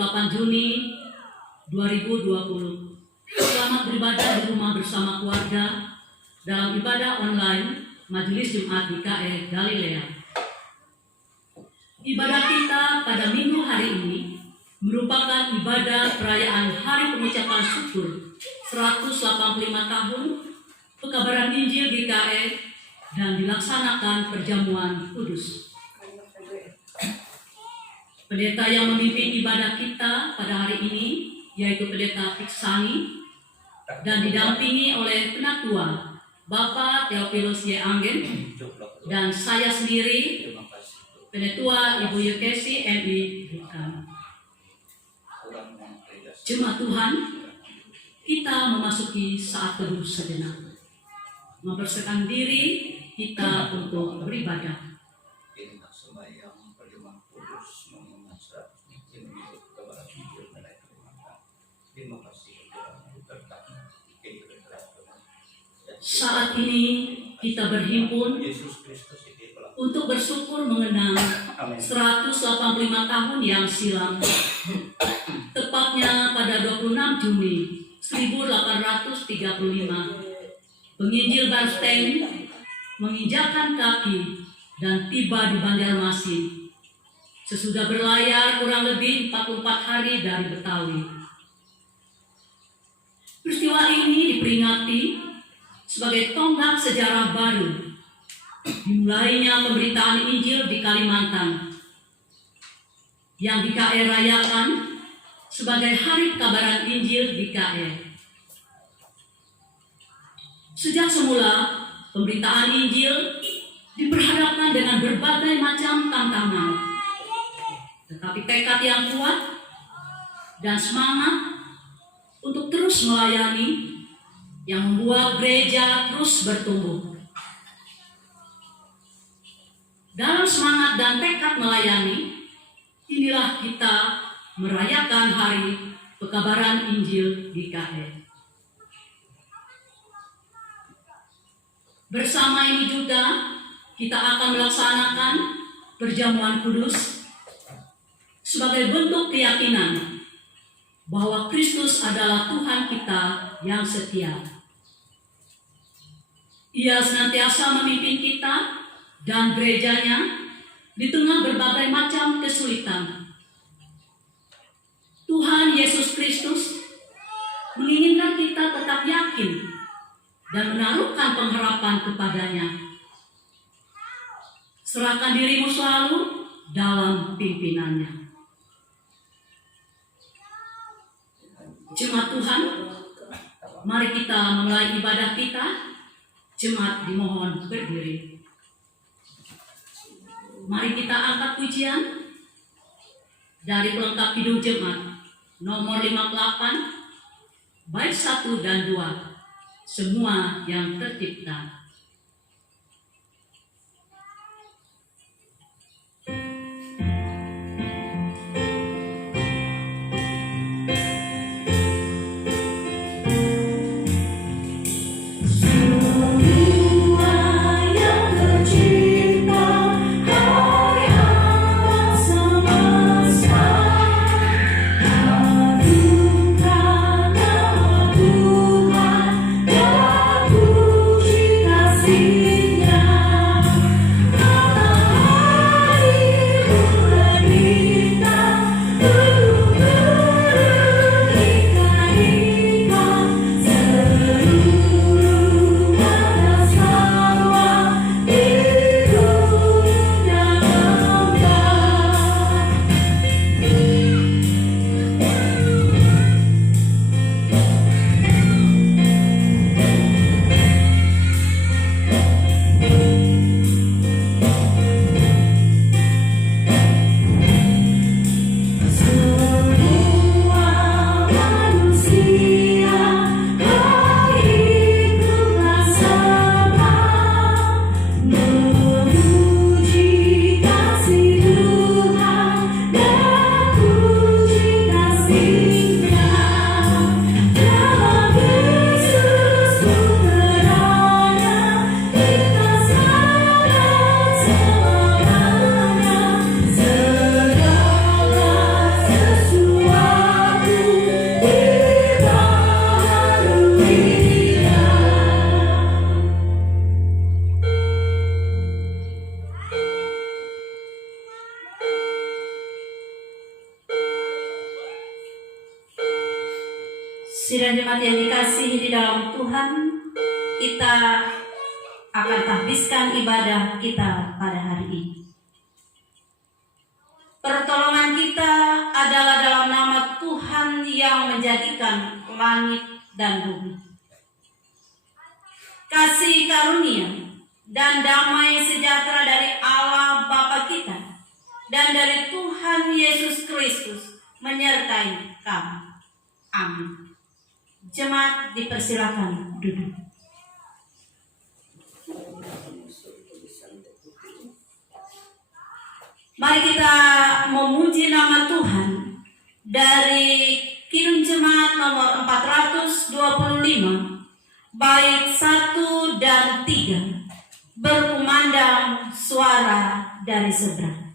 28 Juni 2020. Selamat beribadah di rumah bersama keluarga dalam ibadah online Majelis Jumat GKE Galilea. Ibadah kita pada minggu hari ini merupakan ibadah perayaan Hari Pengucapan Syukur 185 tahun Pekabaran Injil GKE dan dilaksanakan perjamuan kudus. Pendeta yang memimpin ibadah kita pada hari ini yaitu Pendeta Piksani dan didampingi oleh Penatua Bapak Theophilus Y. Anggen dan saya sendiri Penatua Ibu Yukesi MI Bukan. Jemaat Tuhan, kita memasuki saat teduh sejenak, mempersiapkan diri kita untuk beribadah. Saat ini kita berhimpun untuk bersyukur mengenang 185 tahun yang silam, tepatnya pada 26 Juni 1835, penginjil Barstein menginjakkan kaki dan tiba di Banjarmasin sesudah berlayar kurang lebih 44 hari dari Betawi. Peristiwa ini diperingati sebagai tonggak sejarah baru dimulainya pemberitaan Injil di Kalimantan yang GKE rayakan sebagai Hari Pekabaran Injil GKE. Sejak semula, pemberitaan Injil diperhadapkan dengan berbagai macam tantangan, tetapi tekad yang kuat dan semangat untuk terus melayani yang membuat gereja terus bertumbuh. Dalam semangat dan tekad melayani, inilah kita merayakan Hari Pekabaran Injil GKE. Bersama ini juga kita akan melaksanakan perjamuan kudus sebagai bentuk keyakinan bahwa Kristus adalah Tuhan kita yang setia. Ia senantiasa memimpin kita dan gerejanya di tengah berbagai macam kesulitan. Tuhan Yesus Kristus menginginkan kita tetap yakin dan menaruhkan pengharapan kepadanya. Serahkan dirimu selalu dalam pimpinannya. Jemaat Tuhan, mari kita memulai ibadah kita. Jemaat dimohon berdiri. Mari kita angkat pujian dari pelengkap hidup jemaat nomor 58, bait 1 dan 2, semua yang tercipta. Pujikan di dalam Tuhan, kita akan habiskan ibadah kita pada hari ini. Pertolongan kita adalah dalam nama Tuhan yang menjadikan langit dan bumi. Kasih karunia dan damai sejahtera dari Allah Bapa kita dan dari Tuhan Yesus Kristus menyertai kami. Amin. Jemaat dipersilakan duduk. Mari kita memuji nama Tuhan dari Kidung Jemaat nomor 425 bait 1 dan 3, berkumandang suara dari seberang.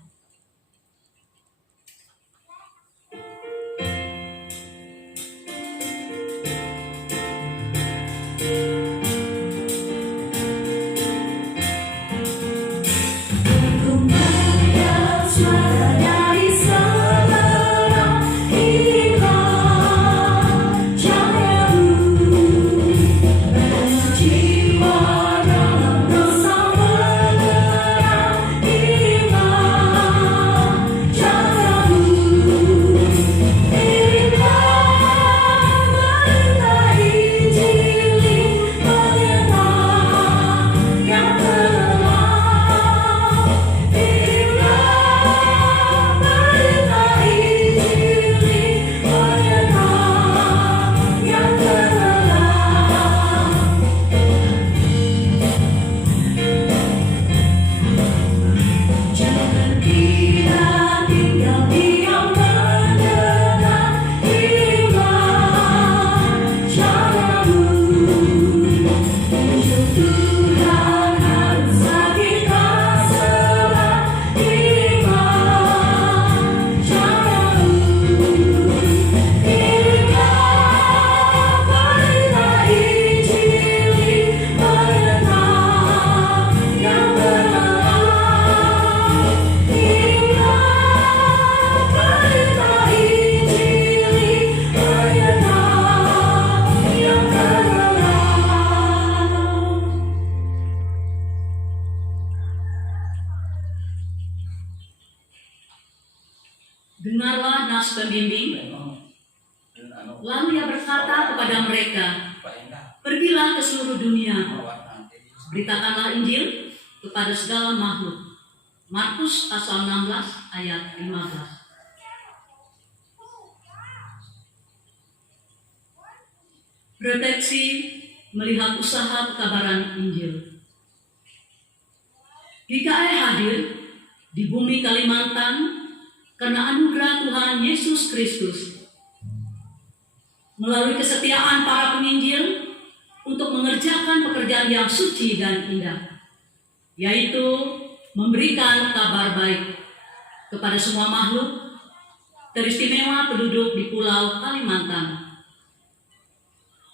Dengarlah nas pembimbing. Lalu ia berkata kepada mereka, pergilah ke seluruh dunia, beritakanlah Injil kepada segala makhluk. Markus pasal 16 ayat 15. Refleksi melihat usaha pekabaran Injil. GKI hadir di bumi Kalimantan karena anugerah Tuhan Yesus Kristus. Melalui kesetiaan para penginjil untuk mengerjakan pekerjaan yang suci dan indah, yaitu memberikan kabar baik kepada semua makhluk, teristimewa penduduk di Pulau Kalimantan.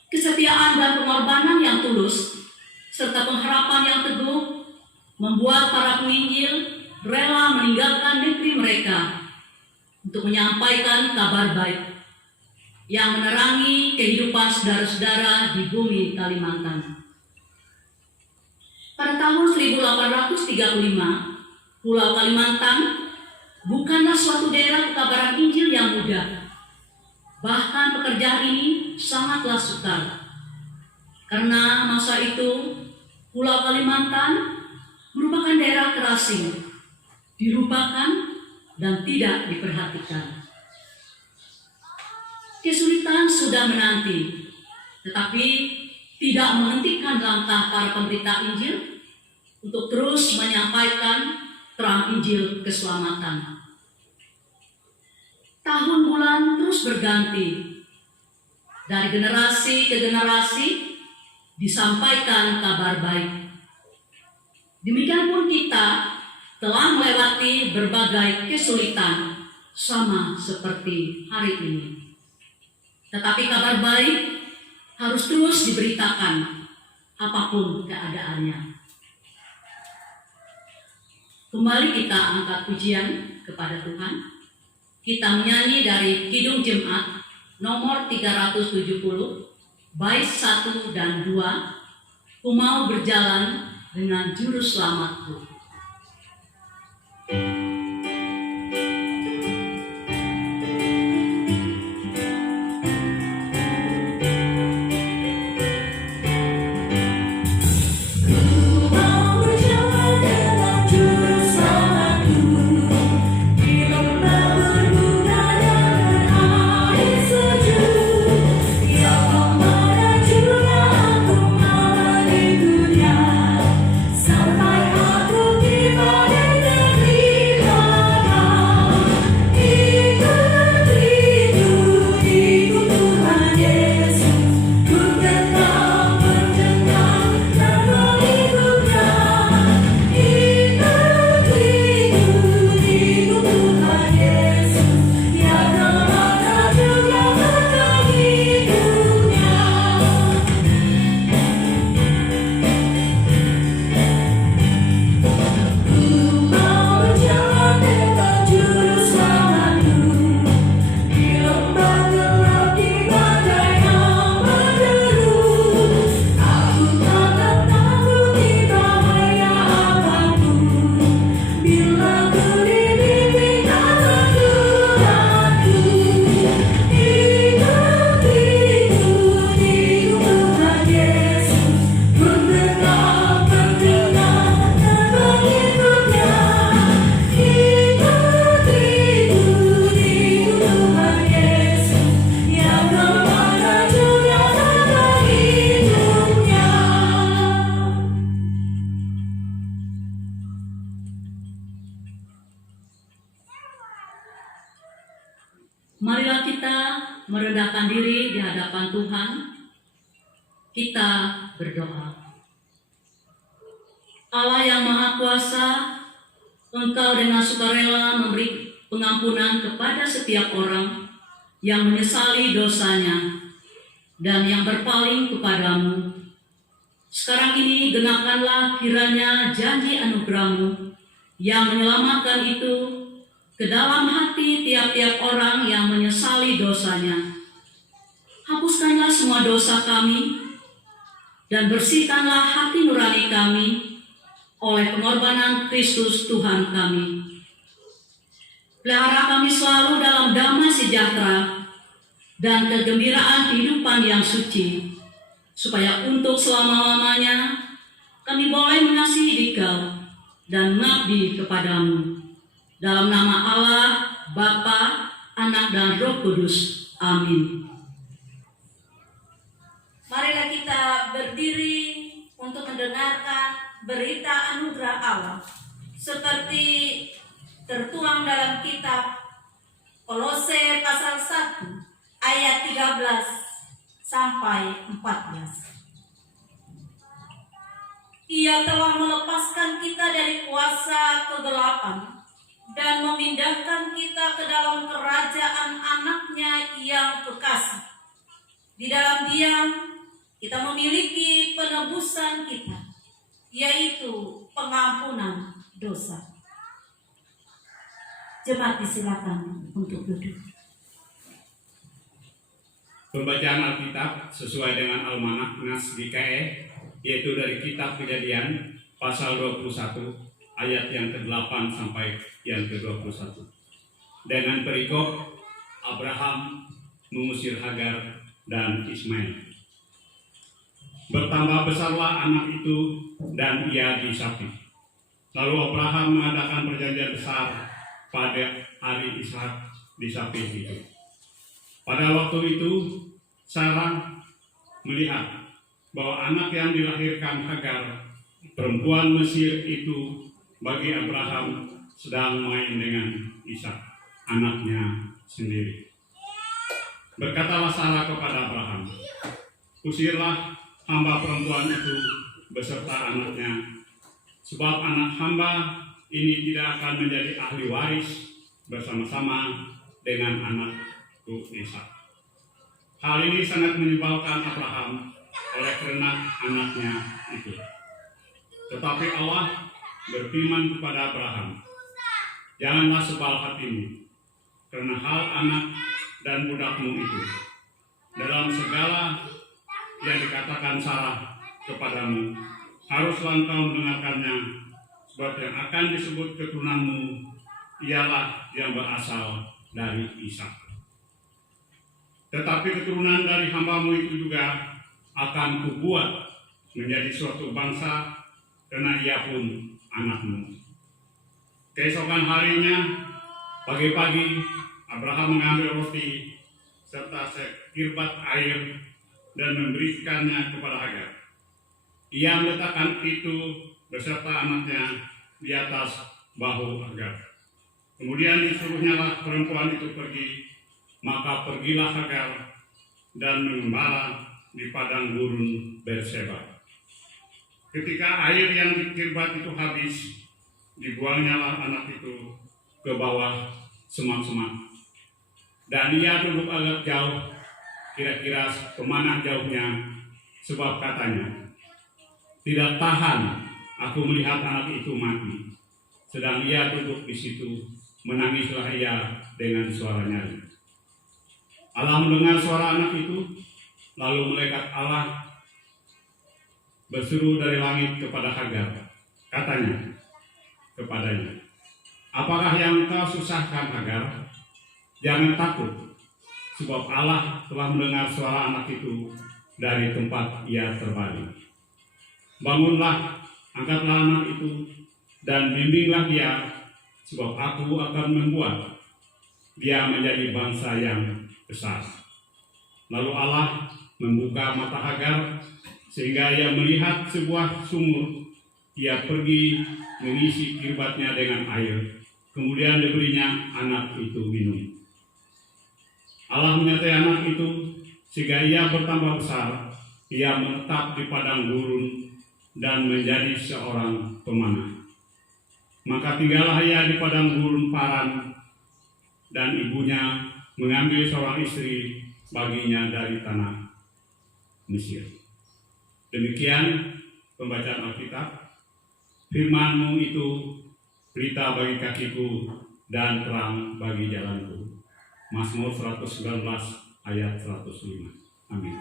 Kesetiaan dan pengorbanan yang tulus serta pengharapan yang teguh membuat para penginjil rela meninggalkan negeri mereka untuk menyampaikan kabar baik yang menerangi kehidupan saudara-saudara di bumi Kalimantan. Pada tahun 1835, Pulau Kalimantan bukanlah suatu daerah pekabaran Injil yang mudah. Bahkan pekerjaan ini sangatlah sukar. Karena masa itu, Pulau Kalimantan merupakan daerah terasing, dilupakan dan tidak diperhatikan. Kesulitan sudah menanti, tetapi tidak menghentikan langkah para pemberita Injil untuk terus menyampaikan terang Injil keselamatan. Tahun bulan terus berganti, dari generasi ke generasi disampaikan kabar baik. Demikian pun kita telah melewati berbagai kesulitan sama seperti hari ini. Tetapi kabar baik harus terus diberitakan apapun keadaannya. Kembali kita angkat pujian kepada Tuhan. Kita menyanyi dari Kidung Jemaat nomor 370, bait 1 dan 2, ku mau berjalan dengan juru selamatku. Sampai aku tiba di Marilah kita merendahkan diri di hadapan Tuhan. Kita berdoa. Allah yang Maha Kuasa, Engkau dengan sukarela memberi pengampunan kepada setiap orang yang menyesali dosanya dan yang berpaling kepadamu. Sekarang ini genapkanlah kiranya janji anugerah-Mu yang menyelamatkan itu ke dalam hati tiap-tiap orang yang menyesali dosanya. Hapuskanlah semua dosa kami dan bersihkanlah hati nurani kami oleh pengorbanan Kristus Tuhan kami. Pelihara kami selalu dalam damai sejahtera dan kegembiraan kehidupan yang suci, supaya untuk selama-lamanya kami boleh mengasihi Dikau dan mengabdi kepadamu. Dalam nama Allah, Bapa, Anak, dan Roh Kudus. Amin. Marilah kita berdiri untuk mendengarkan berita anugerah Allah seperti tertuang dalam kitab Kolose pasal 1 ayat 13 sampai 14. Ia telah melepaskan kita dari kuasa kegelapan dan memindahkan kita ke dalam kerajaan anaknya yang kekasih. Di dalam Dia kita memiliki penebusan kita, yaitu pengampunan dosa. Jemaat disilakan untuk duduk. Pembacaan Alkitab sesuai dengan Almanak Nas GKE, yaitu dari Kitab Kejadian pasal 21 ayat yang ke-8 sampai yang ke-21. Dengan perikop Abraham mengusir Hagar dan Ismail. Bertambah besarlah anak itu dan ia disapi. Lalu Abraham mengadakan perjanjian besar pada hari Ishak disapi itu. Pada waktu itu Sarah melihat bahwa anak yang dilahirkan Hagar, perempuan Mesir itu, bagi Abraham sedang main dengan Ishak, anaknya sendiri. Berkatalah Sarah kepada Abraham, "Usirlah hamba perempuan itu beserta anaknya, sebab anak hamba ini tidak akan menjadi ahli waris bersama-sama dengan anakku Ishak." Hal ini sangat menyebalkan Abraham oleh karena anaknya itu. Tetapi Allah berfirman kepada Abraham, "Janganlah sebal hatimu karena hal anak dan budakmu itu. Dalam segala yang dikatakan Sarah kepadamu, haruslah engkau mendengarkannya, sebab yang akan disebut keturunanmu ialah yang berasal dari Ishak. Tetapi keturunan dari hambamu itu juga akan kubuat menjadi suatu bangsa, karena ia pun anakmu. Keesokan harinya, pagi-pagi, Abraham mengambil roti serta sekirbat air dan memberikannya kepada Hagar. Ia meletakkan itu beserta anaknya di atas bahu Hagar. Kemudian disuruhnyalah perempuan itu pergi, maka pergilah Hagar dan mengembala di padang gurun Berseba. Ketika air yang dikirbat itu habis, dibuangnyalah anak itu ke bawah semak-semak. Dan ia duduk agak jauh, kira-kira kemana jauhnya, sebab katanya, tidak tahan aku melihat anak itu mati. Sedang ia duduk di situ, menangislah ia dengan suara nyaring. Allah mendengar suara anak itu, lalu malaikat Allah berseru dari langit kepada Hagar. Katanya kepadanya, apakah yang kau susahkan Hagar? Jangan takut, sebab Allah telah mendengar suara anak itu dari tempat ia terbaring. Bangunlah, angkatlah anak itu, dan bimbinglah dia, sebab aku akan membuat dia menjadi bangsa yang besar. Lalu Allah membuka mata Hagar, sehingga ia melihat sebuah sumur. Ia pergi mengisi kirbatnya dengan air, kemudian diberinya anak itu minum. Allah menyertai anak itu, sehingga ia bertambah besar. Ia menetap di padang gurun dan menjadi seorang pemanah. Maka tinggallah ia di padang gurun Paran, dan ibunya mengambil seorang istri baginya dari tanah Mesir. Demikian pembacaan Alkitab. Firman-Mu itu berita bagi kakiku dan terang bagi jalanku. Mazmur 119 ayat 105. Amin.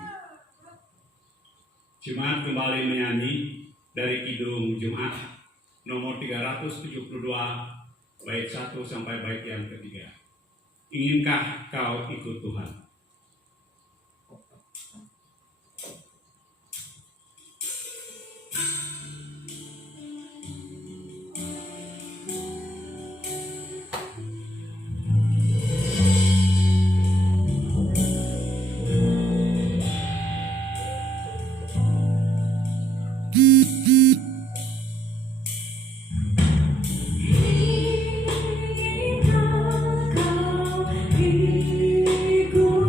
Jemaat kembali menyanyi dari Kidung Jumat nomor 372 bait 1 sampai bait yang ketiga. Inginkah kau ikut Tuhan? Inginkah kau ikut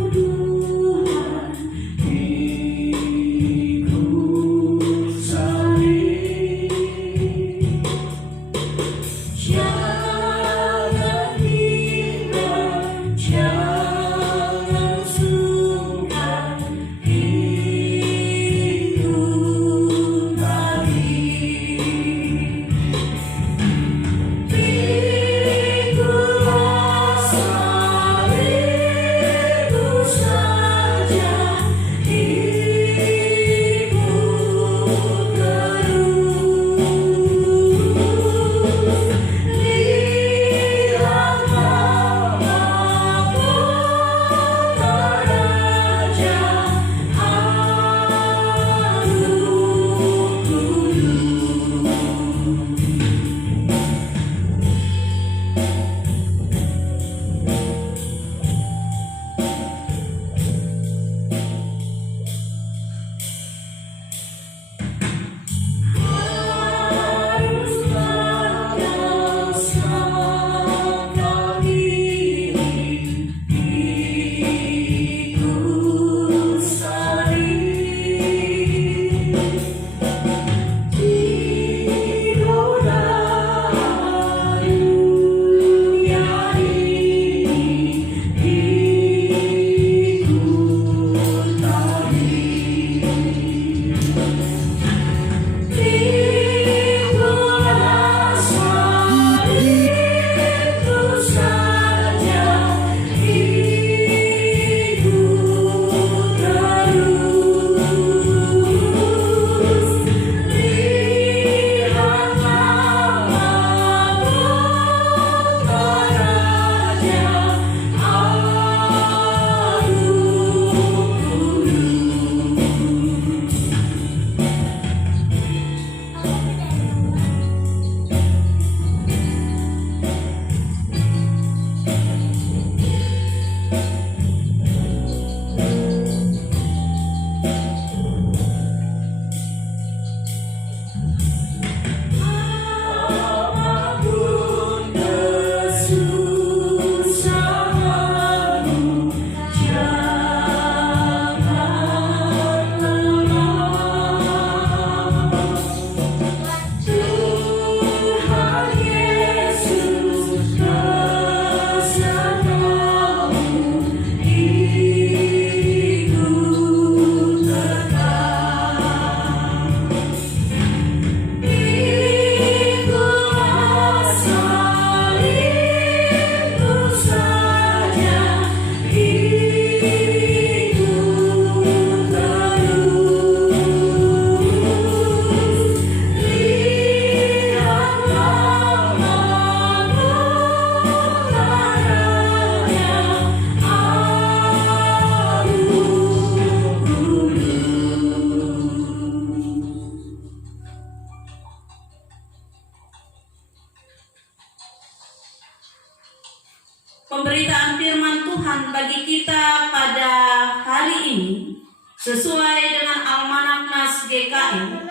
sesuai dengan Almanak Nas GKI,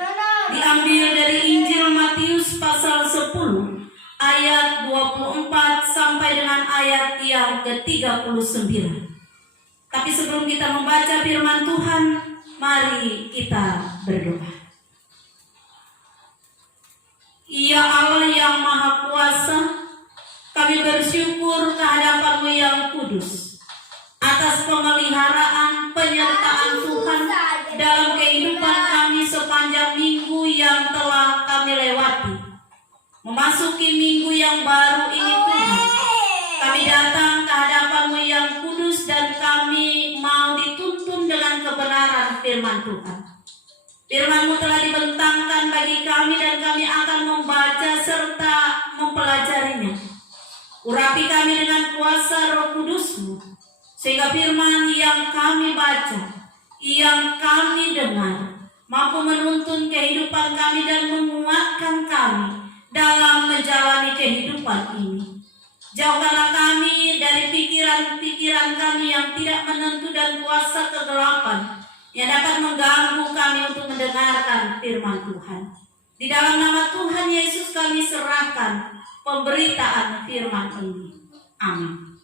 diambil dari Injil Matius pasal 10 ayat 24 sampai dengan ayat yang ke-39. Tapi sebelum kita membaca firman Tuhan, mari kita berdoa. Ya Allah yang Maha Kuasa, kami bersyukur kehadapan-Mu yang kudus atas pemeliharaan penyertaan Tuhan dalam kehidupan kami sepanjang minggu yang telah kami lewati. Memasuki minggu yang baru ini Tuhan, kami datang ke hadapan-Mu yang kudus dan kami mau dituntun dengan kebenaran firman Tuhan. Firman-Mu telah dibentangkan bagi kami dan kami akan membaca serta mempelajarinya. Urapi kami dengan kuasa Roh Kudus-Mu, sehingga firman yang kami baca, yang kami dengar, mampu menuntun kehidupan kami dan menguatkan kami dalam menjalani kehidupan ini. Jauhkanlah kami dari pikiran-pikiran kami yang tidak menentu dan kuasa kegelapan yang dapat mengganggu kami untuk mendengarkan firman Tuhan. Di dalam nama Tuhan Yesus kami serahkan pemberitaan firman ini. Amin.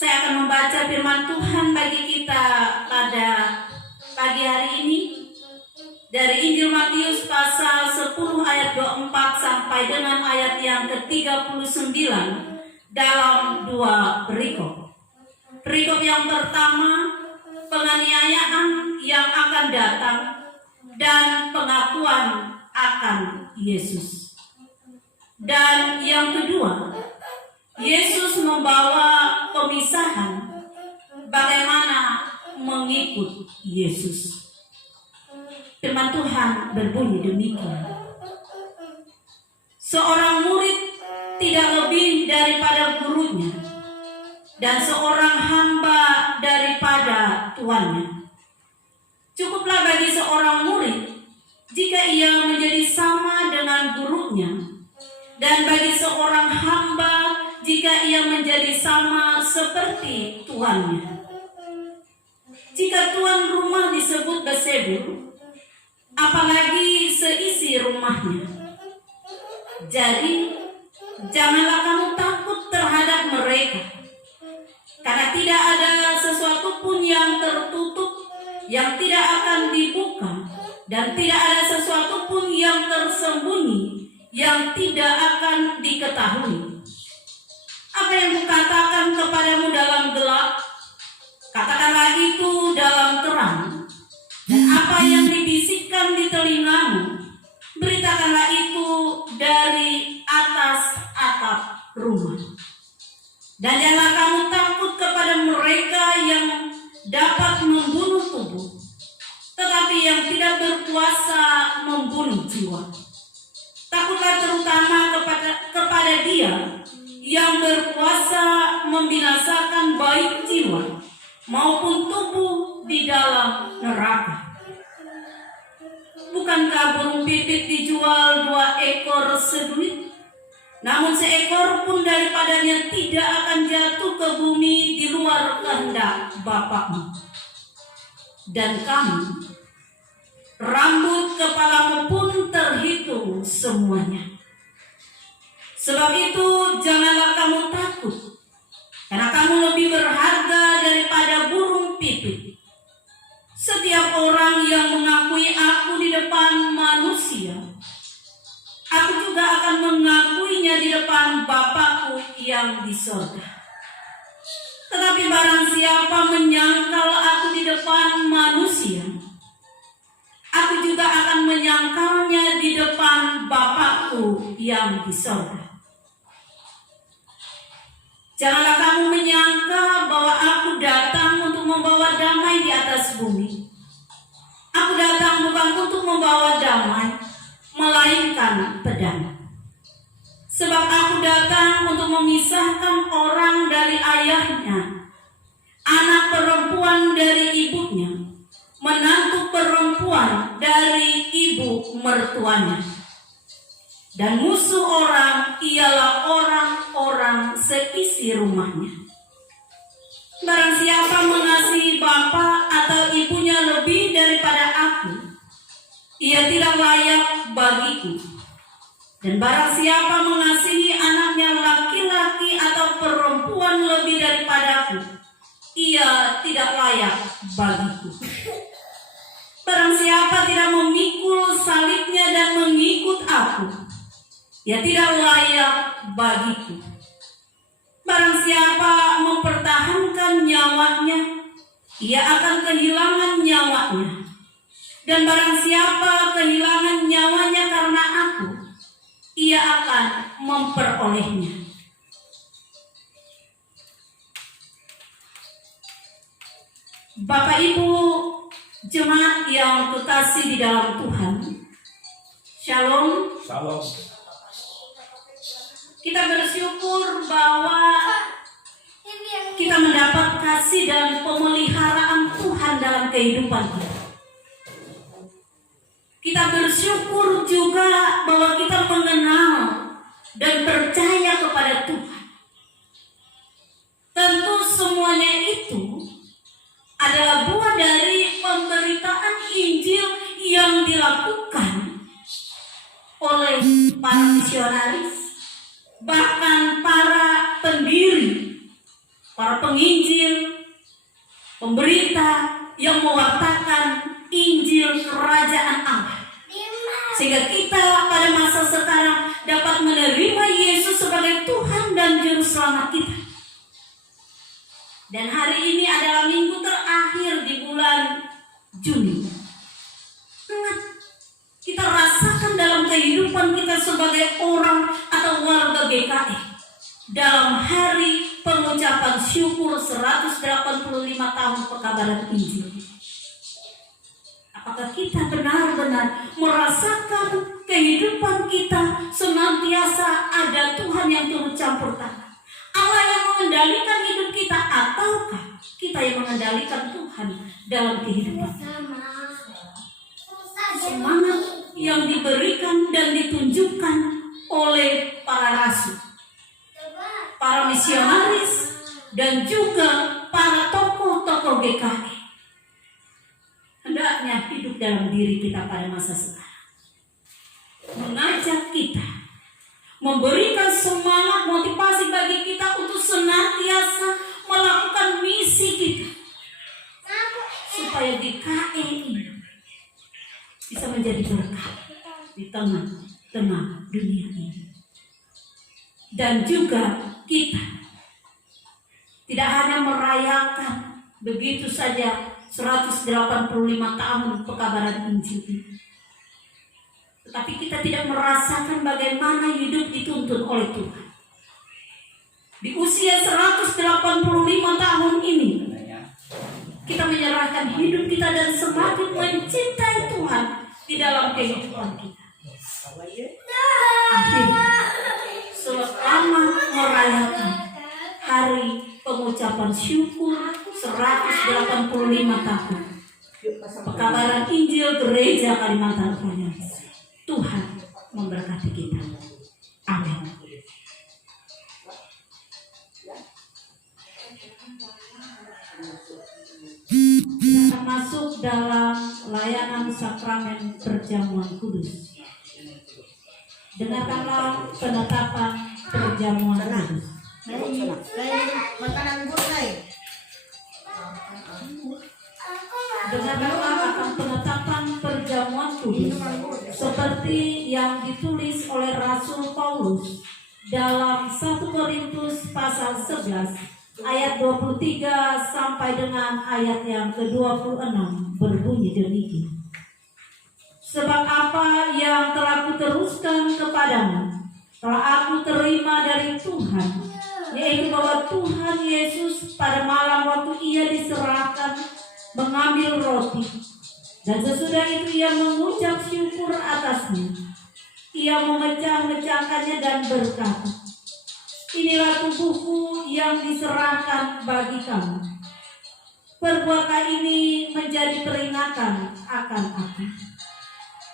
Saya akan membaca firman Tuhan bagi kita pada pagi hari ini dari Injil Matius pasal 10 ayat 24 sampai dengan ayat yang ke-39 dalam 2 perikop. Perikop yang pertama, penganiayaan yang akan datang dan pengakuan akan Yesus. Dan yang kedua, Yesus membawa pemisahan bagaimana mengikut Yesus. Firman Tuhan berbunyi demikian. Seorang murid tidak lebih daripada gurunya, dan seorang hamba daripada tuannya. Cukuplah bagi seorang murid jika ia menjadi sama dengan gurunya, dan bagi seorang hamba jika ia menjadi sama seperti tuannya. Jika tuan rumah disebut Beelzebul, apalagi seisi rumahnya. Jadi, janganlah kamu takut terhadap mereka, karena tidak ada sesuatu pun yang tertutup yang tidak akan dibuka, dan tidak ada sesuatu pun yang tersembunyi yang tidak akan diketahui. Apa yang kukatakan kepadamu dalam gelap, katakanlah itu dalam terang. Dan apa yang dibisikkan di telingamu, beritakanlah itu dari atas atap rumah. Dan janganlah kamu takut kepada mereka yang dapat membunuh tubuh, tetapi yang tidak berkuasa membunuh jiwa. Takutlah terutama kepada Dia yang berkuasa membinasakan baik jiwa maupun tubuh di dalam neraka. Bukankah burung pipit dijual 2 ekor seduit? Namun seekor pun daripadanya tidak akan jatuh ke bumi di luar kehendak Bapakmu. Dan kamu, rambut kepalamu pun terhitung semuanya. Sebab itu janganlah kamu takut, karena kamu lebih berharga daripada burung pipit. Setiap orang yang mengakui aku di depan manusia, aku juga akan mengakuinya di depan Bapakku yang di sorga. Tetapi barang siapa menyangkal aku di depan manusia, aku juga akan menyangkalnya di depan Bapakku yang di sorga. Janganlah kamu menyangka bahwa aku datang untuk membawa damai di atas bumi. Aku datang bukan untuk membawa damai, melainkan pedang. Sebab aku datang untuk memisahkan orang dari ayahnya, anak perempuan dari ibunya, menantu perempuan dari ibu mertuanya. Dan musuh orang ialah orang-orang seisi rumahnya. Barang siapa mengasihi bapa atau ibunya lebih daripada aku, ia tidak layak bagiku. Dan barang siapa mengasihi anaknya laki-laki atau perempuan lebih daripada aku, ia tidak layak bagiku. Barang siapa tidak memikul salibnya dan mengikut aku, ia tidak layak bagiku. Barang siapa mempertahankan nyawanya, ia akan kehilangan nyawanya. Dan barang siapa kehilangan nyawanya karena aku, ia akan memperolehnya. Bapak Ibu jemaat yang kekasih di dalam Tuhan, Shalom. Shalom. Kita bersyukur bahwa kita mendapat kasih dan pemeliharaan Tuhan dalam kehidupan kita. Kita bersyukur juga bahwa kita mengenal dan percaya kepada Tuhan. Tentu semuanya itu adalah buah dari pemberitaan Injil yang dilakukan oleh para misionaris, bahkan para pendiri, para penginjil, pemberita yang mewartakan Injil Kerajaan Allah. Sehingga kita pada masa sekarang dapat menerima Yesus sebagai Tuhan dan Juru Selamat kita. Dan hari ini adalah minggu terakhir di bulan Juni. Kita rasakan dalam kehidupan kita sebagai orang atau warga GKI dalam hari pengucapan syukur 185 tahun pekabaran Injil. Apakah kita benar-benar merasakan kehidupan kita senantiasa ada Tuhan yang turut campur tangan, Allah yang mengendalikan hidup kita, ataukah kita yang mengendalikan Tuhan dalam kehidupan? Semangat yang diberikan dan ditunjukkan oleh para rasul, para misionaris, dan juga para tokoh-tokoh GKI hendaknya hidup dalam diri kita pada masa sekarang, mengajak kita, memberikan semangat motivasi bagi kita untuk senantiasa melakukan misi kita, supaya GKI ini bisa menjadi berkat di tengah-tengah dunia ini. Dan juga kita tidak hanya merayakan begitu saja 185 tahun pekabaran Injil ini, tetapi kita tidak merasakan bagaimana hidup dituntun oleh Tuhan. Di usia 185 tahun ini, kita menyerahkan hidup kita dan semakin mencintai Tuhan di dalam kehidupan kita. Akhirnya, selama merayakan hari pengucapan syukur 185 tahun pekabaran Injil Gereja Kalimantan Barat, Tuhan memberkati kita. Amin. Kita akan masuk dalam layanan sakramen perjamuan kudus. Dengarkanlah penetapan perjamuan kudus. Dengarkanlah akan penetapan perjamuan kudus seperti yang ditulis oleh Rasul Paulus dalam 1 Korintus pasal 11 ayat 23 sampai dengan ayat yang ke-26 berbunyi demikian. Sebab apa yang telah kuteruskan kepadamu telah aku terima dari Tuhan, yaitu bahwa Tuhan Yesus pada malam waktu ia diserahkan mengambil roti, dan sesudah itu ia mengucap syukur atasnya. Ia memecah-mecahkannya dan berkata, inilah tubuhku yang diserahkan bagi kamu. Perbuatlah ini menjadi peringatan akan aku.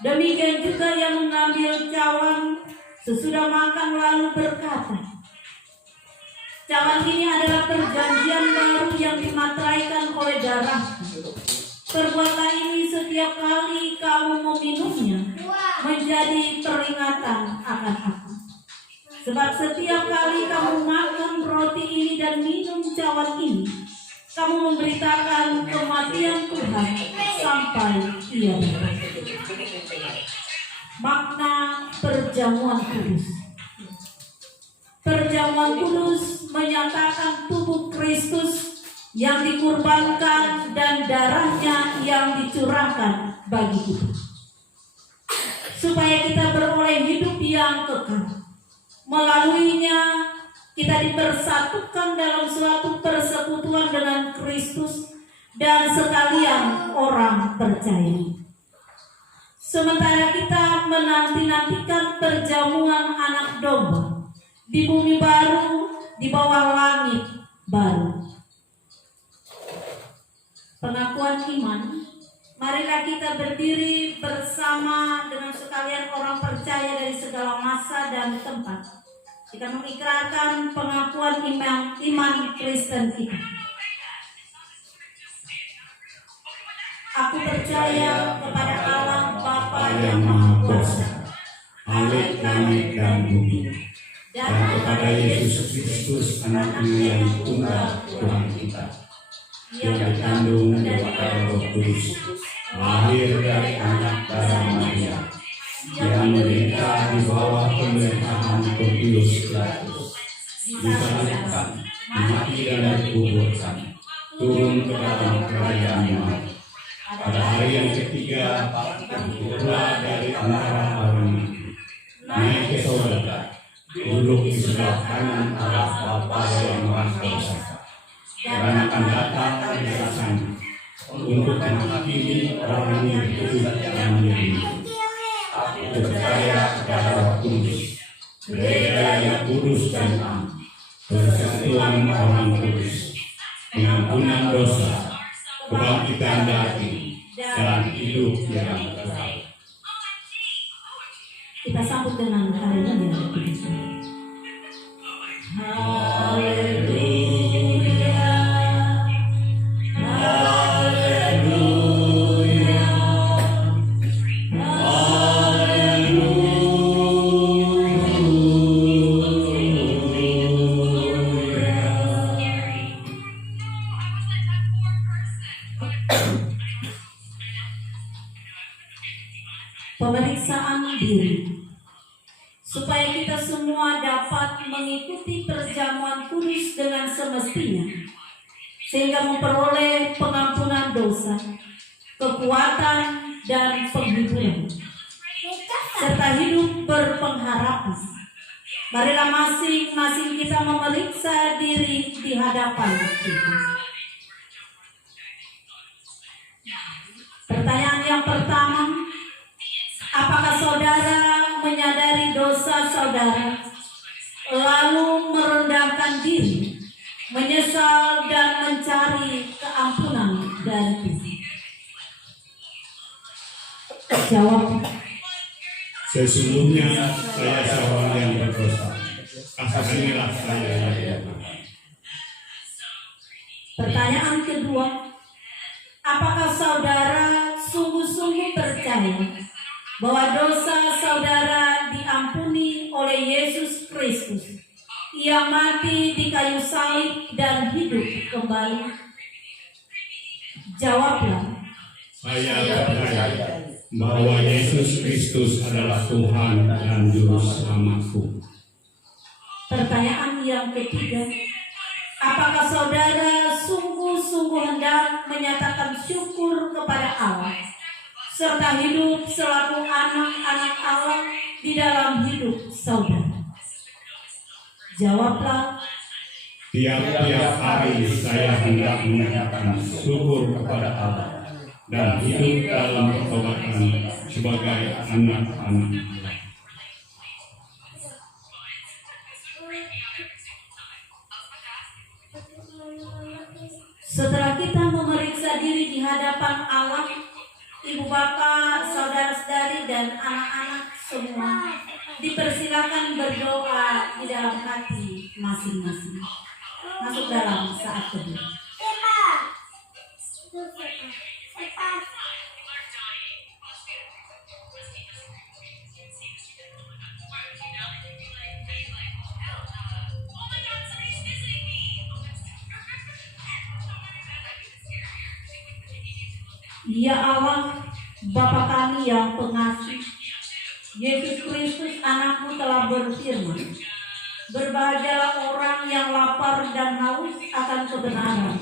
Demikian juga ia mengambil cawan sesudah makan lalu berkata, Cawan ini adalah perjanjian baru yang dimateraikan oleh darah. Perbuatlah ini setiap kali kamu meminumnya menjadi peringatan akan aku. Sebab setiap kali kamu makan roti ini dan minum cawan ini, kamu memberitakan kematian Tuhan sampai Ia datang. Makna perjamuan kudus. Perjamuan kudus menyatakan tubuh Kristus yang dikurbankan dan darahnya yang dicurahkan bagi kita, supaya kita beroleh hidup yang kekal. Melaluinya kita dipersatukan dalam suatu persekutuan dengan Kristus dan sekalian orang percaya. Sementara kita menanti-nantikan perjamuan anak domba di bumi baru, di bawah langit baru. Pengakuan iman. Marilah kita berdiri bersama dengan sekalian orang percaya dari segala masa dan tempat. Kita mengikrarkan pengakuan iman Kristen kita. Aku percaya kepada Allah Bapa yang Maha Kuasa, Halik langit dan bumi, dan kepada Yesus Kristus Anak-Nya yang tunggal Tuhan kita, yang dikandung daripada Roh Kudus, lahir dari anak darah Maria, yang menderita di bawah pemerintahan Pontius Pilatus, disalibkan, mati dan dikuburkan, turun ke dalam kerajaan maut. Pada hari yang ketiga, turunlah dari antara orang mati, naik ke surga, duduk di sebelah kanan Allah Bapa yang Maha Kuasa, dan akan datang dari sana untuk menghakimi orang yang hidup dan mati. Aku percaya kepada Roh Kudus, gereja yang kudus dan am, persatuan orang kudus, pengampunan dosa, kebangkitan dari dan hidup yang kekal. Kita sambut dengan haleluya. Haleluya. Haleluya. Pemeriksaan diri, supaya kita semua dapat mengikuti perjamuan kudus dengan semestinya, sehingga memperoleh pengampunan dosa, kekuatan dan penghiburan, serta hidup berpengharapan. Marilah masing-masing kita memeriksa diri di hadapan Tuhan. Pertanyaan yang pertama, apakah saudara menyadari dosa saudara, lalu merendahkan diri, menyesal dan mencari keampunan dari Tuhan? Jawab. Sesungguhnya saya seorang yang berdosa. Kasihanilah saya ya Tuhan. Pertanyaan kedua, apakah saudara sungguh-sungguh percaya bahwa dosa saudara diampuni oleh Yesus Kristus yang mati di kayu salib dan hidup kembali? Jawablah. Saya percaya bahwa Yesus Kristus adalah Tuhan dan Juru Selamatku. Pertanyaan yang ketiga, apakah saudara sungguh-sungguh hendak menyatakan syukur kepada Allah serta hidup selaku anak-anak Allah di dalam hidup saudara? Jawablah. Tiap-tiap hari saya hendak menyatakan syukur kepada Allah dan hidup dalam pertobatan sebagai anak-anak Allah. Setelah kita memeriksa diri di hadapan Allah, ibu bapak, saudara-saudari dan anak-anak semua dipersilakan berdoa di dalam hati masing-masing. masuk dalam saat teduh. Ya Allah, Bapa kami yang pengasih, Yesus Kristus anakmu telah berfirman, berbahagialah orang yang lapar dan haus akan kebenaran,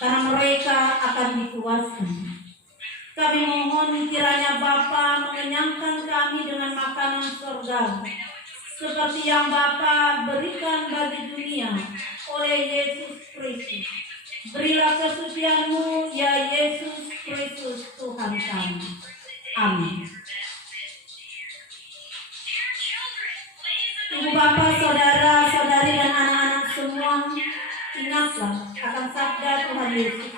karena mereka akan dikuasai. Kami mohon kiranya Bapa mengenyangkan kami dengan makanan surgawi, seperti yang Bapa berikan bagi dunia oleh Yesus Kristus. Berilah kesucian-Mu, ya Yesus Kristus Tuhan kami. Amin. Ibu bapak, saudara, saudari dan anak-anak semua, ingatlah akan sabda Tuhan Yesus.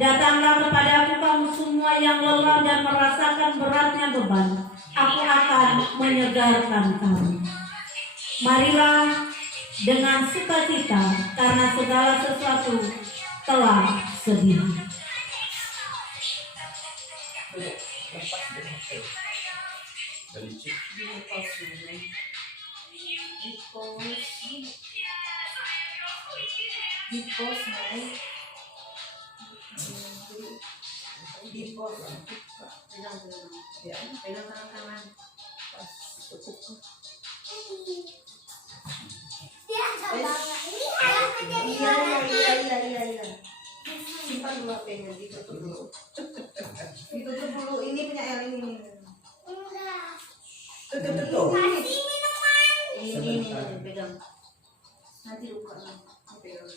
Datanglah kepadaku kamu semua yang lelah dan merasakan beratnya beban. Aku akan menyegarkan kamu. Marilah dengan sukacita, karena segala sesuatu telah sedia. Iya. Simpan dulu HP-nya, ditutup dulu. Ditutup dulu, ini punya Elin ini. Tutup. Kasih minuman. Ini, pegang. Nanti luka.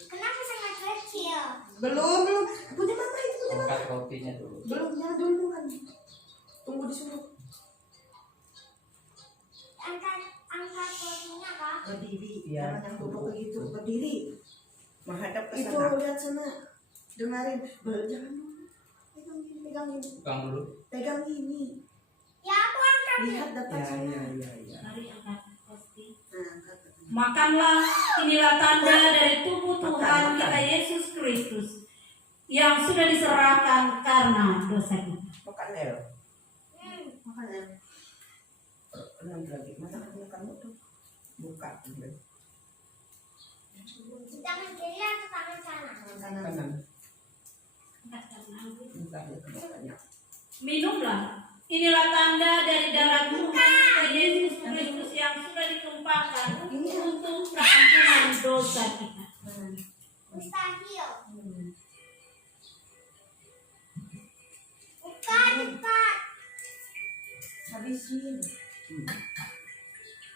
Kenapa sangat kecil? Belum. Punya mama itu, punya mama. Angkat kopinya dulu. Belum, jangan dulu kan. Tunggu disuruh. Angkat kopinya kak. Berdiri, Iya. jangan yang duduk begitu. Berdiri. Menghadap ke Itu sana. lihat sana. Dengarin. Jangan dulu. Pegang ini. Pegang dulu. Pegang ini. Ya aku angkat. Lihat dapat sana. Iya. Mari angkat kopi. Nah, angkat. Makanlah, inilah tanda dari tubuh Tuhan Makan. kita Yesus Kristus yang sudah diserahkan karena dosa kita. Makan El. Makan ya. Nanti lagi. Masakan kamu tuh. Buka. Tangan kiri atau tangan kanan? Tangan kanan. Kanan. Buka dia kebukanya. Minumlah, inilah tanda dari darah Tuhan kita Yesus Kristus yang sudah ditumpahkan untuk keampunan dosa kita. Mustahil. Bukan cepat. Habisin.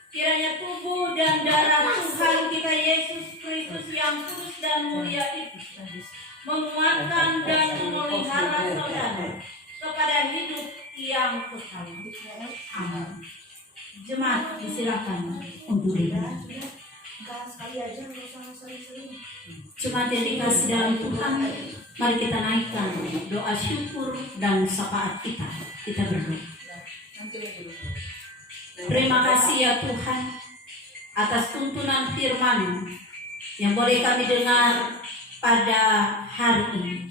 Kiranya tubuh dan darah Tuhan kita Yesus Kristus yang kudus dan mulia itu menguatkan dan memelihara saudara kepada hidup yang kekal. Amin. Jemaat disilakan untuk duduk. Sekali aja, nggak usah sering-sering. Jemaat yang dikasih dalam Tuhan, mari kita naikkan doa syukur dan syafaat kita. Kita berdoa. Nanti lagi dulu. Terima kasih ya Tuhan atas tuntunan firman yang boleh kami dengar pada hari ini.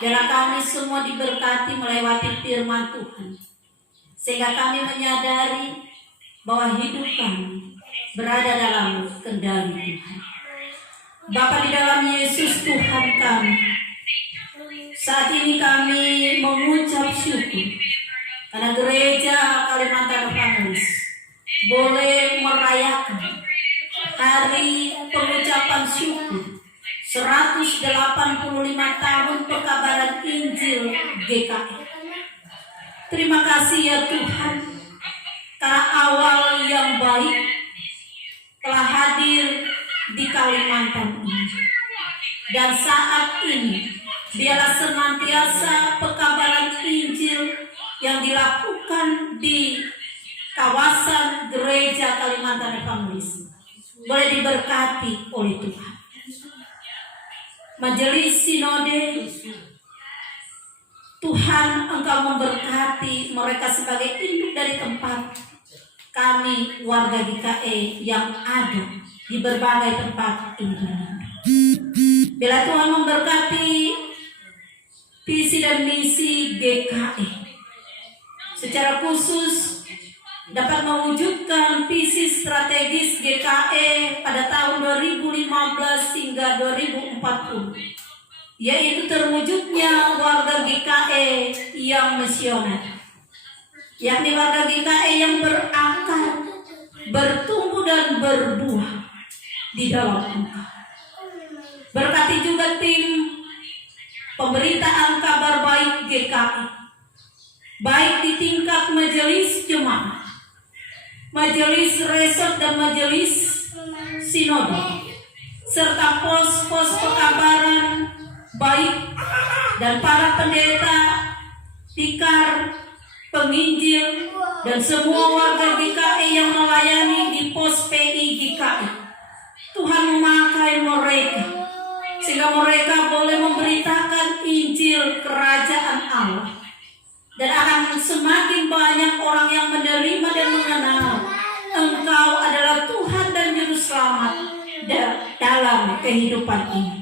Biarlah kami semua diberkati melewati firman Tuhan, sehingga kami menyadari bahwa hidup kami berada dalam kendali Tuhan. Bapa di dalam Yesus Tuhan kami, saat ini kami mengucap syukur karena gereja Kalimantan Evangelis boleh merayakan hari pengucapan syukur 185 tahun pekabaran Injil GKI. Terima kasih ya Tuhan, karena awal yang baik telah hadir di Kalimantan ini. Dan saat ini biarlah senantiasa pekabaran Injil yang dilakukan di kawasan gereja Kalimantan Evangelis boleh diberkati oleh Tuhan. Majelis Sinode, Tuhan Engkau memberkati mereka sebagai induk dari tempat kami warga GKE yang ada di berbagai tempat ini. Bila Tuhan memberkati visi dan misi GKE, secara khusus dapat mewujudkan visi strategis GKE pada tahun 2015 hingga 2040, yaitu terwujudnya warga GKE yang misioner, yakni warga GKE yang berakar, bertumbuh dan berbuah di dalam Engkau. Berkati juga tim pemberitaan kabar baik GKI, baik di tingkat majelis jemaat, majelis resort dan majelis sinode, serta pos-pos pekabaran baik dan para pendeta, tikar, penginjil, dan semua warga GKI yang melayani di pos PI GKI. Tuhan memakai mereka sehingga mereka boleh memberitakan Injil Kerajaan Allah, dan akan semakin banyak orang yang menerima dan mengenal Engkau adalah Tuhan dan Juru Selamat dalam kehidupan ini.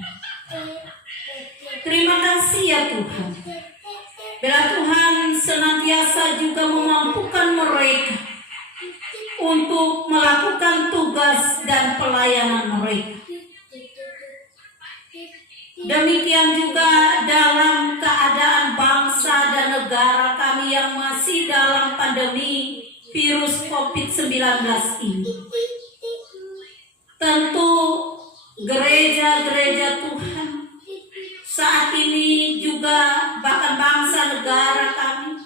Terima kasih ya Tuhan. Bila Tuhan senantiasa juga memampukan mereka untuk melakukan tugas dan pelayanan mereka. Demikian juga dalam keadaan bangsa dan negara kami yang masih dalam pandemi virus COVID-19 ini. Tentu gereja-gereja Tuhan saat ini juga, bahkan bangsa negara kami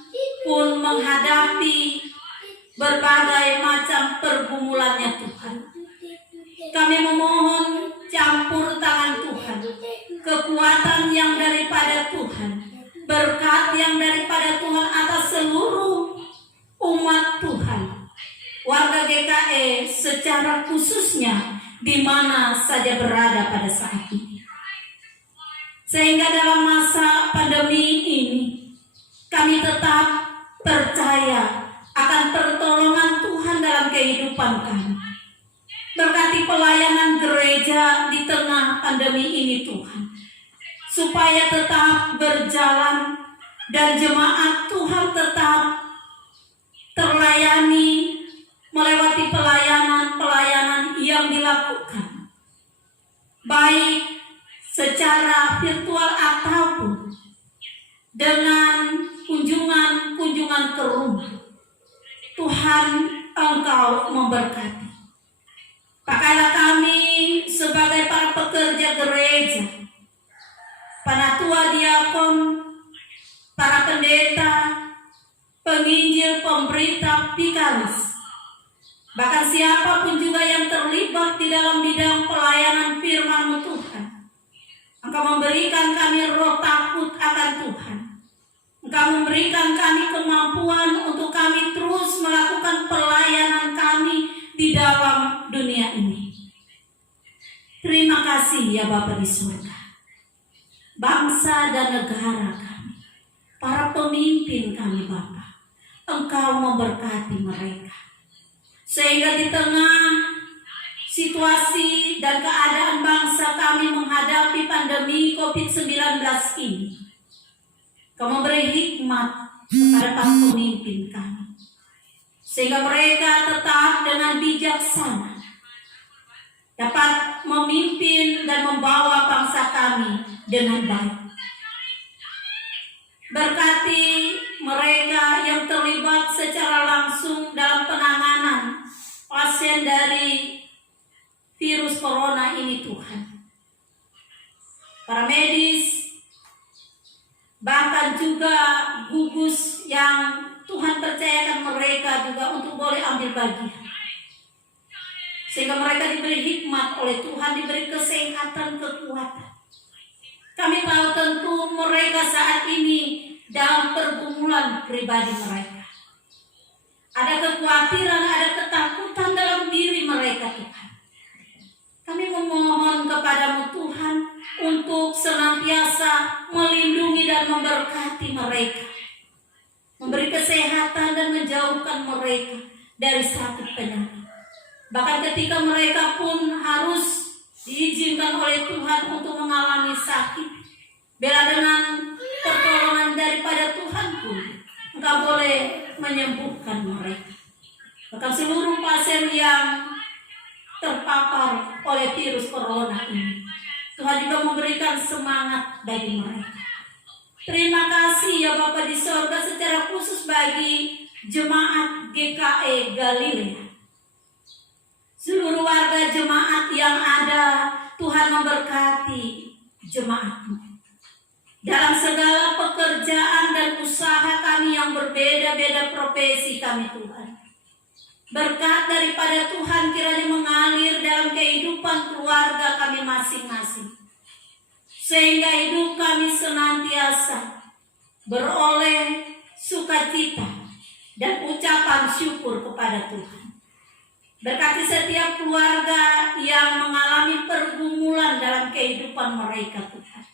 pun menghadapi berbagai macam pergumulannya Tuhan. Kami memohon campur tangan Tuhan, kekuatan yang daripada Tuhan, berkat yang daripada Tuhan atas seluruh umat Tuhan, warga GKE secara khususnya di mana saja berada pada saat ini. Sehingga dalam masa pandemi ini kami tetap percaya akan pertolongan Tuhan dalam kehidupan kami. Berkati pelayanan gereja di tengah pandemi ini Tuhan, supaya tetap berjalan dan jemaat Tuhan tetap terlayani melewati pelayanan-pelayanan yang dilakukan, baik secara virtual ataupun dengan kunjungan-kunjungan ke rumah. Tuhan, Engkau memberkati. Pakailah kami sebagai para pekerja gereja, panatua diakon, para pendeta, penginjil, pemberita, vikaris, bahkan siapapun juga yang terlibat di dalam bidang pelayanan firman-Mu Tuhan. Engkau memberikan kami roh takut akan Tuhan. Engkau memberikan kami kemampuan untuk kami terus melakukan pelayanan kami di dalam dunia ini. Terima kasih ya Bapa di surga. Bangsa dan negara kami, para pemimpin kami Bapa, Engkau memberkati mereka, sehingga di tengah situasi dan keadaan bangsa kami menghadapi pandemi COVID-19 ini, Kau memberi hikmat kepada para pemimpin kami, sehingga mereka tetap dengan bijaksana dapat memimpin dan membawa bangsa kami dengan baik. Berkati mereka yang terlibat secara langsung dalam penanganan pasien dari virus corona ini Tuhan. Para medis, bahkan juga gugus yang Tuhan percayakan mereka juga untuk boleh ambil bagian, sehingga mereka diberi hikmat oleh Tuhan, diberi kesehatan, kekuatan. Kami tahu tentu mereka saat ini dalam pergumulan pribadi mereka. Ada kekhawatiran, ada ketakutan dalam diri mereka Tuhan. Kami memohon kepadamu Tuhan untuk senantiasa melindungi dan memberkati mereka, memberi kesehatan dan menjauhkan mereka dari sakit penyakit. Bahkan ketika mereka pun harus diizinkan oleh Tuhan untuk mengalami sakit, bela dengan pertolongan daripada Tuhan pun engkau boleh menyembuhkan mereka. Bahkan seluruh pasien yang terpapar oleh virus corona ini, Tuhan juga memberikan semangat bagi mereka. Terima kasih ya Bapa di sorga, secara khusus bagi jemaat GKE Galilea. Seluruh warga jemaat yang ada, Tuhan memberkati jemaat-Mu. Dalam segala pekerjaan dan usaha kami yang berbeda-beda profesi kami Tuhan. Berkat daripada Tuhan kiranya mengalir dalam kehidupan keluarga kami masing-masing. Sehingga hidup kami senantiasa beroleh sukacita dan ucapan syukur kepada Tuhan. Berkati setiap keluarga yang mengalami pergumulan dalam kehidupan mereka Tuhan.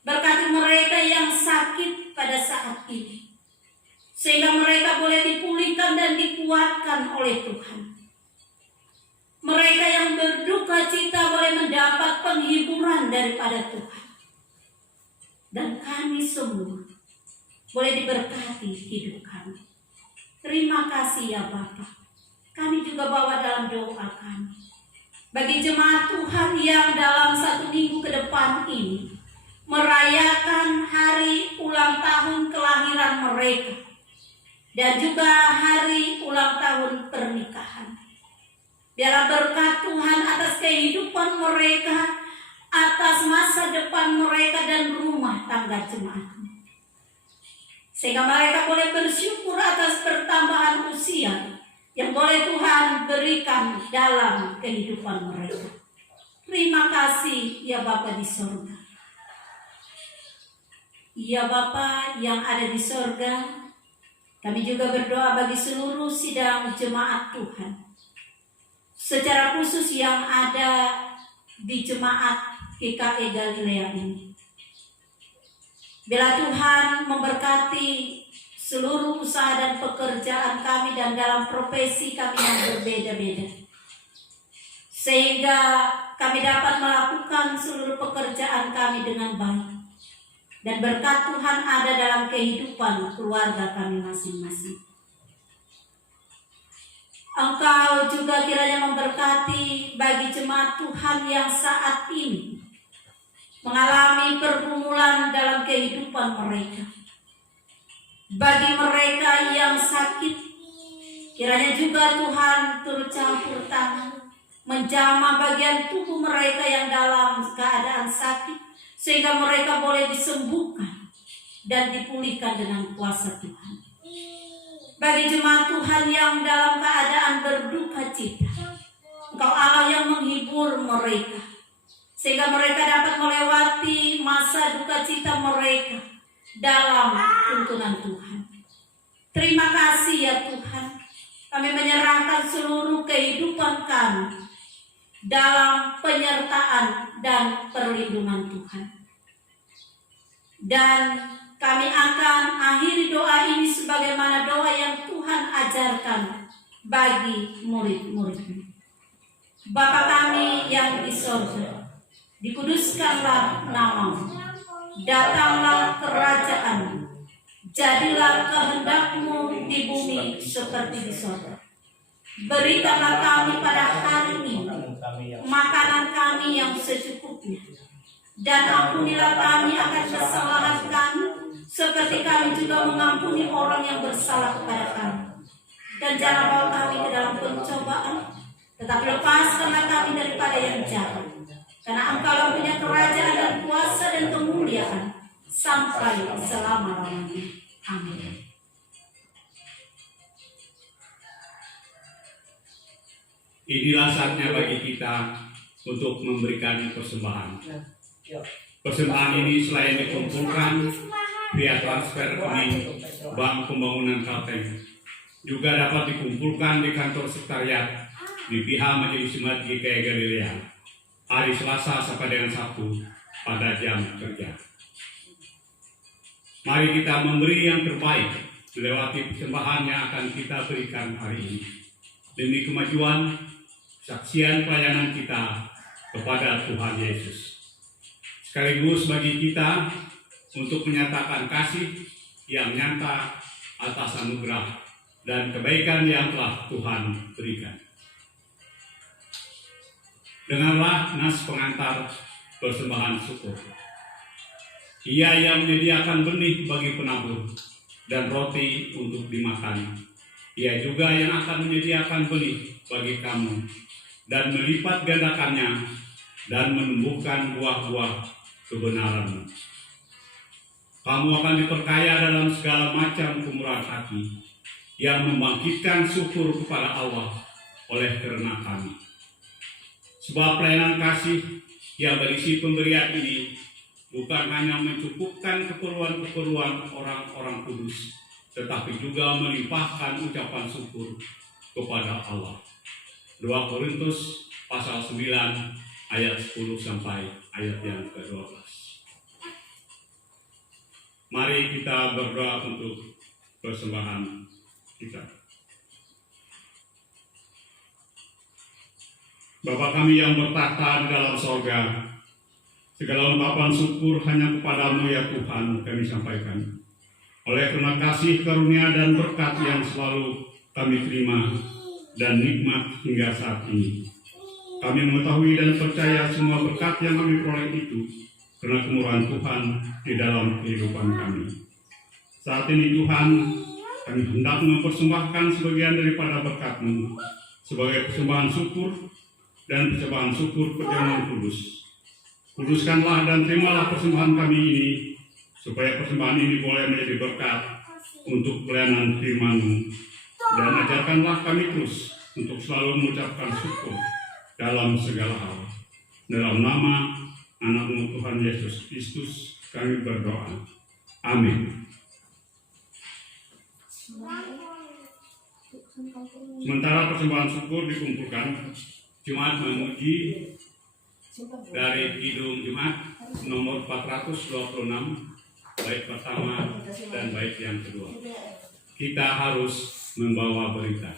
Berkati mereka yang sakit pada saat ini. Sehingga mereka boleh dipulihkan dan dikuatkan oleh Tuhan. Mereka yang berduka cita boleh mendapat penghiburan daripada Tuhan. Dan kami semua boleh diberkati hidup kami. Terima kasih ya Bapa. Kami juga bawa dalam doa kami. Bagi jemaat Tuhan yang dalam 1 minggu ke depan ini merayakan hari ulang tahun kelahiran mereka. Dan juga hari ulang tahun pernikahan. Biarlah berkat Tuhan atas kehidupan mereka, atas masa depan mereka dan rumah tangga jemaat. Sehingga mereka boleh bersyukur atas pertambahan usia yang boleh Tuhan berikan dalam kehidupan mereka. Terima kasih ya Bapa di sorga. Ya Bapa yang ada di sorga, kami juga berdoa bagi seluruh sidang jemaat Tuhan. Secara khusus yang ada di jemaat GKE Galilea ini. Bila Tuhan memberkati seluruh usaha dan pekerjaan kami dan dalam profesi kami yang berbeda-beda. Sehingga kami dapat melakukan seluruh pekerjaan kami dengan baik. Dan berkat Tuhan ada dalam kehidupan keluarga kami masing-masing. Engkau juga kiranya memberkati bagi jemaat Tuhan yang saat ini mengalami pergumulan dalam kehidupan mereka. Bagi mereka yang sakit, kiranya juga Tuhan turut campur tangan, menjamah bagian tubuh mereka yang dalam keadaan sakit, sehingga mereka boleh disembuhkan dan dipulihkan dengan kuasa Tuhan. Bagi jemaat Tuhan yang dalam keadaan berduka cita, Engkau Allah yang menghibur mereka, sehingga mereka dapat melewati masa duka cita mereka dalam tuntunan Tuhan. Terima kasih ya Tuhan. Kami menyerahkan seluruh kehidupan kami dalam penyertaan dan perlindungan Tuhan. Dan kami akan akhiri doa ini sebagaimana doa yang Tuhan ajarkan bagi murid-murid-Nya. Bapa kami yang di sorga, dikuduskanlah nama-Mu. Datanglah kerajaan-Mu, jadilah kehendak-Mu di bumi seperti di sorga. Berikanlah kami pada hari ini makanan kami yang secukupnya, dan ampunilah kami akan kesalahan kami, seperti kami juga mengampuni orang yang bersalah kepada kami. Dan jangan bawa kami ke dalam pencobaan, tetapi lepaskanlah kami daripada yang jahat. Karena Engkau yang punya kerajaan dan kuasa dan kemuliaan sampai selama-lamanya. Amin. Inilah saatnya bagi kita untuk memberikan persembahan. Persembahan ini selain dikumpulkan via transfer rekening Bank Pembangunan Kalteng, juga dapat dikumpulkan di kantor sekretariat di pihak Majelis Jemaat GKE Galilea hari Selasa sampai dengan Sabtu pada jam kerja. Mari kita memberi yang terbaik melewati persembahan yang akan kita berikan hari ini, demi kemajuan, kesaksian pelayanan kita, kepada Tuhan Yesus. Sekaligus bagi kita untuk menyatakan kasih yang nyata atas anugerah dan kebaikan yang telah Tuhan berikan. Dengarlah nas pengantar persembahan syukur. Ia yang menyediakan benih bagi penabur dan roti untuk dimakan. Ia juga yang akan menyediakan benih bagi kamu dan melipat gandakannya dan menumbuhkan buah-buah kebenaran. Kamu akan diperkaya dalam segala macam kemurahan hati yang membangkitkan syukur kepada Allah oleh karena kami. Sebab pelayanan kasih yang berisi pemberian ini bukan hanya mencukupkan keperluan-keperluan orang-orang kudus, tetapi juga melimpahkan ucapan syukur kepada Allah. 2 Korintus pasal 9 ayat 10 sampai ayat yang ke-12. Mari kita berdoa untuk persembahan kita. Bapa kami yang bertahta di dalam sorga, segala ungkapan syukur hanya kepadamu ya Tuhan kami sampaikan. Oleh karena kasih karunia dan berkat yang selalu kami terima dan nikmat hingga saat ini. Kami mengetahui dan percaya semua berkat yang kami peroleh itu karena kemurahan Tuhan di dalam kehidupan kami. Saat ini Tuhan, kami hendak mempersembahkan sebagian daripada berkat-Mu sebagai persembahan syukur dan persembahan syukur perjamuan kudus. Kuduskanlah dan terimalah persembahan kami ini, supaya persembahan ini boleh menjadi berkat untuk pelayanan firman-Mu. Dan ajarkanlah kami terus untuk selalu mengucapkan syukur dalam segala hal. Dalam nama Anak-Mu Tuhan Yesus Kristus kami berdoa. Amin. Sementara persembahan syukur dikumpulkan, Jemaat memuji dari Kidung Jemaat nomor 426, bait pertama dan bait yang kedua. Kita harus membawa berita.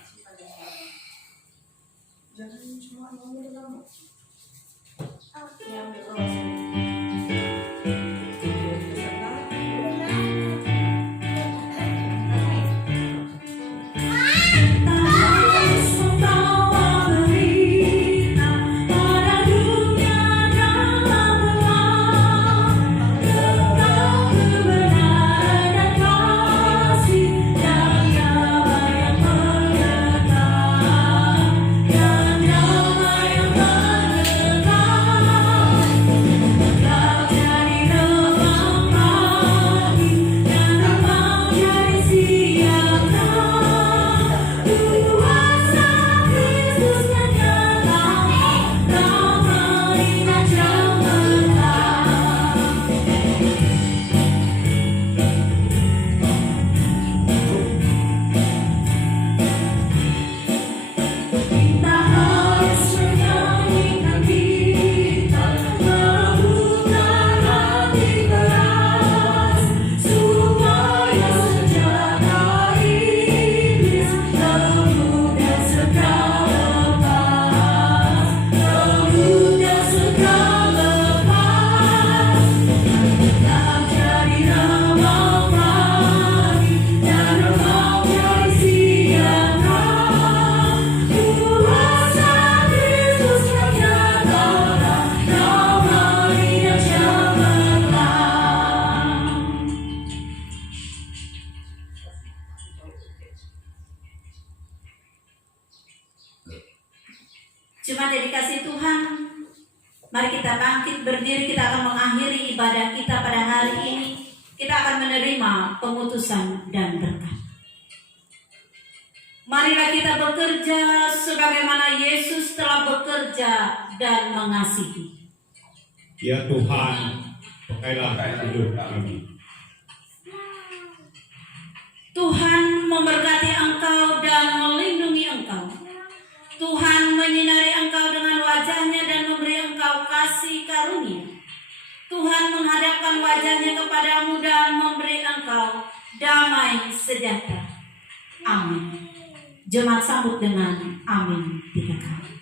Cuma dedikasi Tuhan, mari kita bangkit berdiri, kita akan mengakhiri ibadah kita pada hari ini. Kita akan menerima pemutusan dan berkat. Marilah kita bekerja sebagaimana Yesus telah bekerja dan mengasihi. Ya Tuhan, pakailah hidup kami. Tuhan memberkati engkau dan melindungi engkau. Tuhan menyinari engkau dengan wajahnya dan memberi engkau kasih karunia. Tuhan menghadapkan wajahnya kepadamu dan memberi engkau damai sejahtera. Amin. Jemaat sambut dengan amin 3 kali.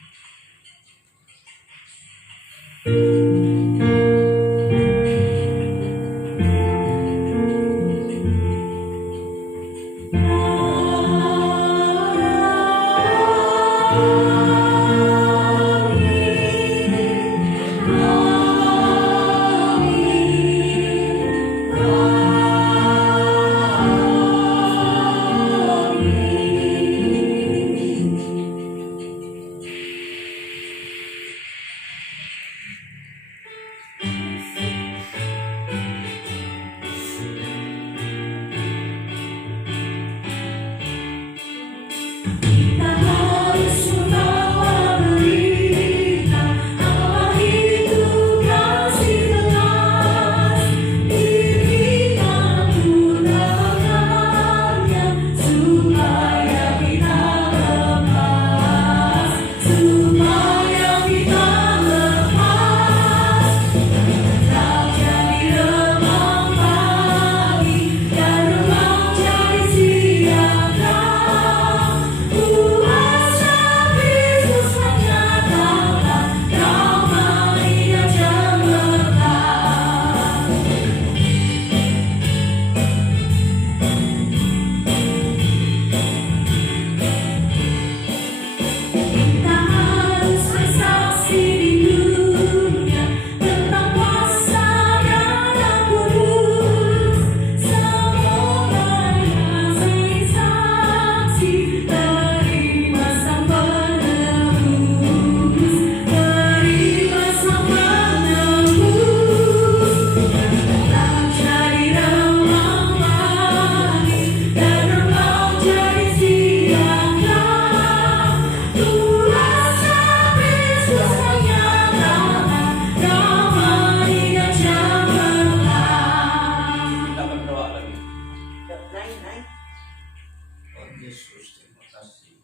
Yesus, terima kasih.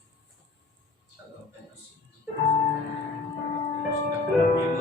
Salam kasih. Sudah